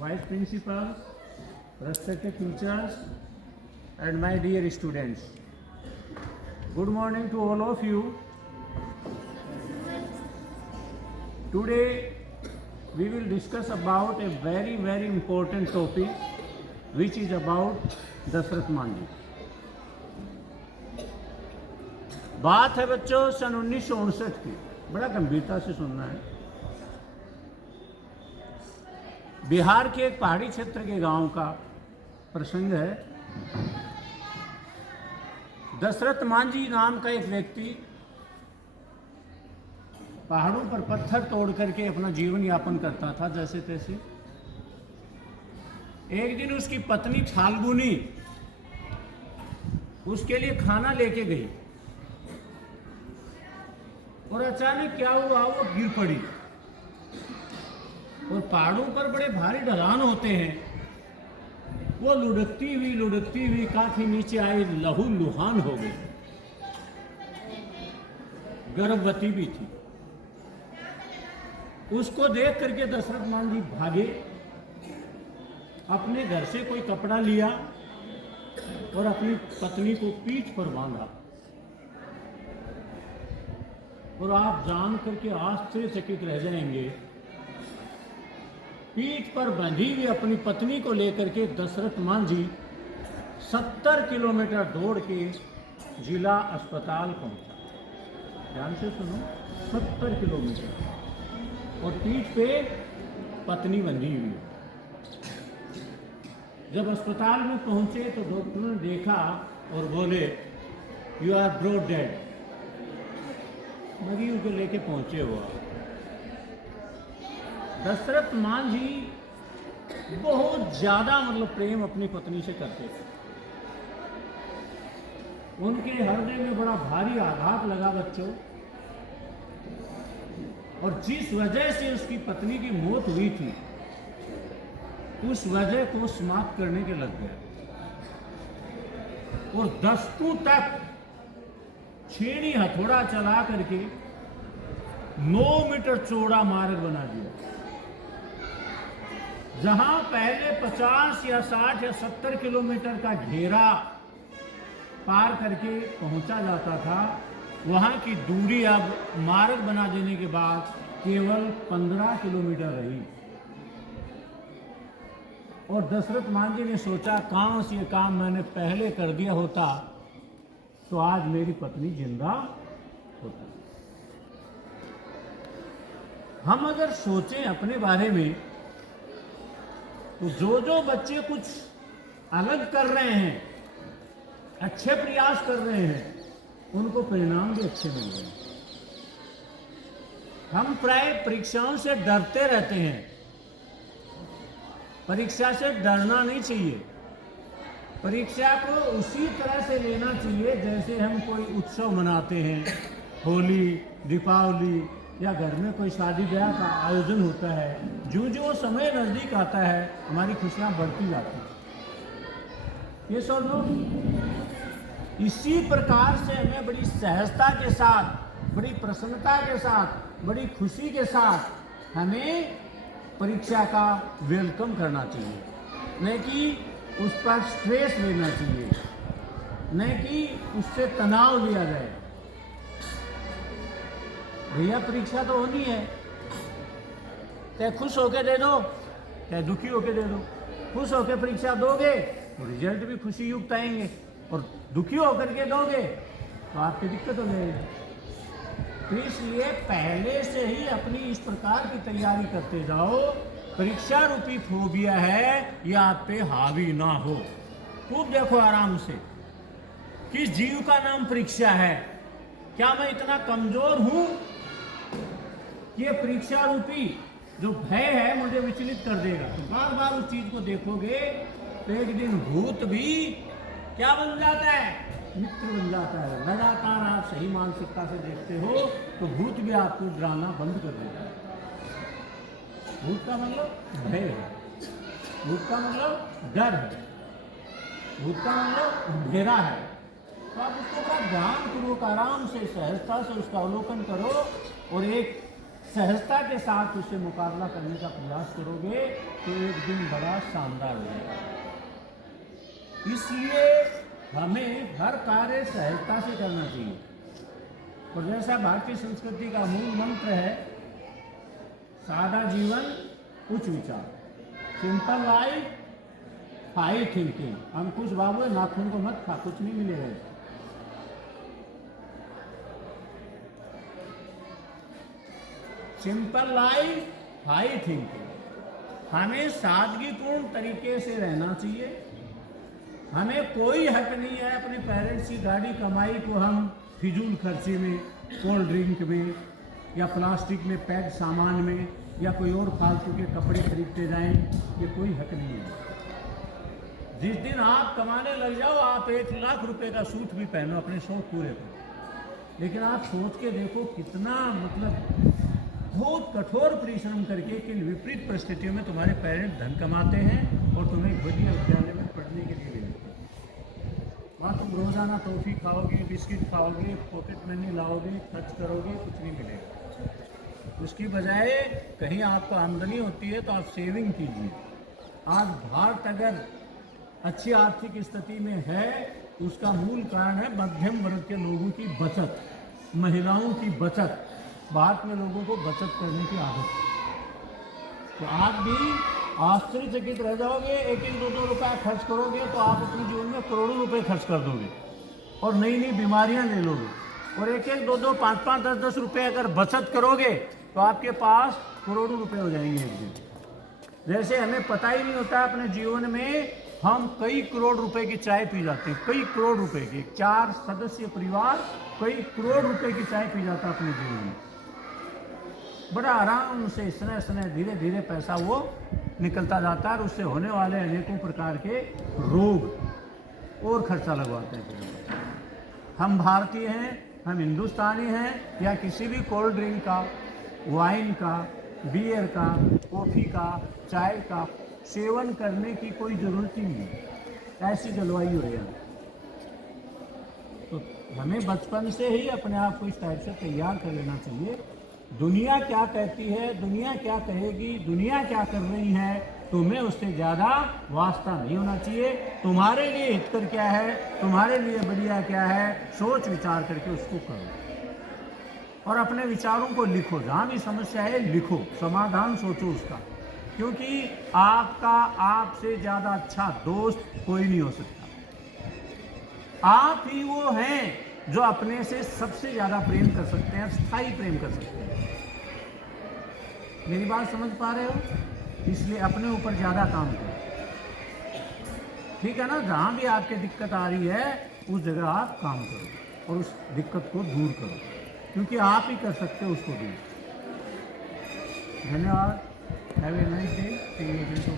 Vice Principal, respected teachers, and my dear students. Good morning to all of you. Today we will discuss about a very important topic which is about Dashrath Manjhi. बात है बच्चों सन 1959 की, बड़ा गंभीरता से सुनना है। बिहार के एक पहाड़ी क्षेत्र के गांव का प्रसंग है। दशरथ मांझी नाम का एक व्यक्ति पहाड़ों पर पत्थर तोड़ करके अपना जीवन यापन करता था जैसे तैसे। एक दिन उसकी पत्नी फाल्गुनी उसके लिए खाना लेके गई और अचानक क्या हुआ, वो गिर पड़ी। और पहाड़ों पर बड़े भारी ढलान होते हैं। वो लुढ़कती हुई काफी नीचे आई, लहूलुहान हो गई। गर्भवती भी थी। उसको देख करके दशरथ मांझी भागे, अपने घर से कोई कपड़ा लिया और अपनी पत्नी को पीठ पर बांधा। और आप जान करके आश्चर्यचकित रह जाएंगे, पीठ पर बंधी हुई अपनी पत्नी को लेकर के दशरथ मांझी 70 किलोमीटर दौड़ के जिला अस्पताल पहुंचा। ध्यान से सुनो, 70 किलोमीटर, और पीठ पे पत्नी बंधी हुई। जब अस्पताल में पहुंचे तो डॉक्टर ने देखा और बोले, यू आर ब्रोड डेड, मरी को लेके पहुंचे हुआ। दशरथ मांझी बहुत ज्यादा प्रेम अपनी पत्नी से करते थे। उनके हृदय में बड़ा भारी आघात लगा बच्चों, और जिस वजह से उसकी पत्नी की मौत हुई थी उस वजह को समाप्त करने के लग गए। और दशकों तक छेनी हथौड़ा चला करके 9 मीटर चौड़ा मार्ग बना दिया। जहां पहले 50 या 60 या 70 किलोमीटर का घेरा पार करके पहुंचा जाता था, वहां की दूरी अब मार्ग बना देने के बाद केवल 15 किलोमीटर रही। और दशरथ मांझी ने सोचा, काश ये काम मैंने पहले कर दिया होता तो आज मेरी पत्नी जिंदा होती। हम अगर सोचें अपने बारे में तो जो बच्चे कुछ अलग कर रहे हैं, अच्छे प्रयास कर रहे हैं, उनको परिणाम भी अच्छे मिल रहे हैं। हम प्राय परीक्षाओं से डरते रहते हैं। परीक्षा से डरना नहीं चाहिए। परीक्षा को उसी तरह से लेना चाहिए जैसे हम कोई उत्सव मनाते हैं, होली, दीपावली, या घर में कोई शादी ब्याह का आयोजन होता है। जो समय नजदीक आता है हमारी खुशियां बढ़ती जाती हैं। ये सब लोग इसी प्रकार से हमें बड़ी सहजता के साथ, बड़ी प्रसन्नता के साथ, बड़ी खुशी के साथ हमें परीक्षा का वेलकम करना चाहिए, न कि उस पर स्ट्रेस लेना चाहिए, न कि उससे तनाव लिया जाए। भैया परीक्षा तो होनी है, चाहे खुश होके दे दो चाहे दुखी होके दे दो। खुश होके परीक्षा दोगे तो रिजल्ट भी खुशी युक्त आएंगे, और दुखी होकर के दोगे तो आपकी दिक्कत हो जाएगी। तो इसलिए पहले से ही अपनी इस प्रकार की तैयारी करते जाओ, परीक्षा रूपी फोबिया है ये आप पे हावी ना हो। खूब देखो आराम से, किस जीव का नाम परीक्षा है। क्या मैं इतना कमजोर हूं कि ये परीक्षा रूपी जो भय है मुझे विचलित कर देगा? तो बार बार उस चीज को देखोगे तो एक दिन भूत भी क्या बन जाता है, मित्र बन जाता है। लगातार आप सही मानसिकता से देखते हो तो भूत भी आपको डराना बंद कर देता है। भूत का मतलब भय है, भूत का मतलब डर है, भूत का मतलब अंधेरा है। तो आप उसको बड़ा ध्यानपूर्वक आराम से सहजता से उसका अवलोकन करो और एक सहजता के साथ उससे मुकाबला करने का प्रयास करोगे तो एक दिन बड़ा शानदार हो जाएगा। इसलिए हमें हर कार्य सहजता से करना चाहिए। और जैसा भारतीय संस्कृति का मूल मंत्र है, सादा जीवन उच्च विचार, सिंपल लाइफ हाई थिंकिंग। अंकुश बाबू नाखून को मत खा, कुछ नहीं मिलेगा। Simple life high thinking. हमें सादगीपूर्ण तरीके से रहना चाहिए। हमें कोई हक नहीं है अपने पेरेंट्स की गाड़ी कमाई को हम फिजूल खर्चे में, कोल्ड ड्रिंक में या प्लास्टिक में पैक सामान में या कोई और फालतू के कपड़े खरीदते जाएं, ये कोई हक नहीं है। जिस दिन आप कमाने लग जाओ, आप 1 लाख रुपए का सूट भी पहनो, अपने शौक पूरे करो। लेकिन आप सोच के देखो कितना बहुत कठोर परिश्रम करके किन विपरीत परिस्थितियों में तुम्हारे पेरेंट्स धन कमाते हैं और तुम्हें बढ़िया विद्यालय में पढ़ने के लिए भेजते हैं। वहाँ तुम रोजाना टॉफी खाओगे, बिस्किट खाओगे, पॉकेट मनी लाओगे, खर्च करोगे, कुछ नहीं मिलेगा। उसकी बजाय कहीं आपको आमदनी होती है तो आप सेविंग कीजिए। आज भारत अगर अच्छी आर्थिक स्थिति में है, उसका मूल कारण है मध्यम वर्ग के लोगों की बचत, महिलाओं की बचत। भारत में लोगों को बचत करने की आदत है। तो आप भी आश्चर्यचकित रह जाओगे, 1-1, 2-2 रुपया खर्च करोगे तो आप अपने जीवन में करोड़ों रुपए खर्च कर दोगे और नई नई बीमारियां ले लोगे। और 1-1, 2-2, 5-5, 10-10 रुपये अगर बचत करोगे तो आपके पास करोड़ों रुपए हो जाएंगे एक दिन। जैसे हमें पता ही नहीं होता अपने जीवन में हम कई करोड़ रुपए की चाय पी जाते हैं, कई करोड़ रुपए की। 4 सदस्य परिवार कई करोड़ रुपए की चाय पी जाता है अपने जीवन में। बड़ा आराम से स्नेह स्नेह धीरे धीरे पैसा वो निकलता जाता है और उससे होने वाले अनेकों प्रकार के रोग और खर्चा लगवाते हैं। हम भारतीय हैं, हम हिंदुस्तानी हैं, या किसी भी कोल्ड ड्रिंक का, वाइन का, बियर का, कॉफ़ी का, चाय का सेवन करने की कोई ज़रूरत ही नहीं है। ऐसी जलवायु है। तो हमें बचपन से ही अपने आप को इस टाइप से तैयार कर लेना चाहिए। दुनिया क्या कहती है, दुनिया क्या कहेगी, दुनिया क्या कर रही है, तुम्हें उससे ज़्यादा वास्ता नहीं होना चाहिए। तुम्हारे लिए हितकर क्या है, तुम्हारे लिए बढ़िया क्या है, सोच विचार करके उसको करो और अपने विचारों को लिखो। जहाँ भी समस्या है लिखो, समाधान सोचो उसका, क्योंकि आपका आपसे ज़्यादा अच्छा दोस्त कोई नहीं हो सकता। आप ही वो हैं जो अपने से सबसे ज़्यादा प्रेम कर सकते हैं, स्थायी प्रेम कर सकते हैं। मेरी बात समझ पा रहे हो? इसलिए अपने ऊपर ज़्यादा काम करो, ठीक है ना। जहाँ भी आपके दिक्कत आ रही है उस जगह आप काम करो और उस दिक्कत को दूर करो, क्योंकि आप ही कर सकते हो उसको दूर। धन्यवाद। Have a nice day.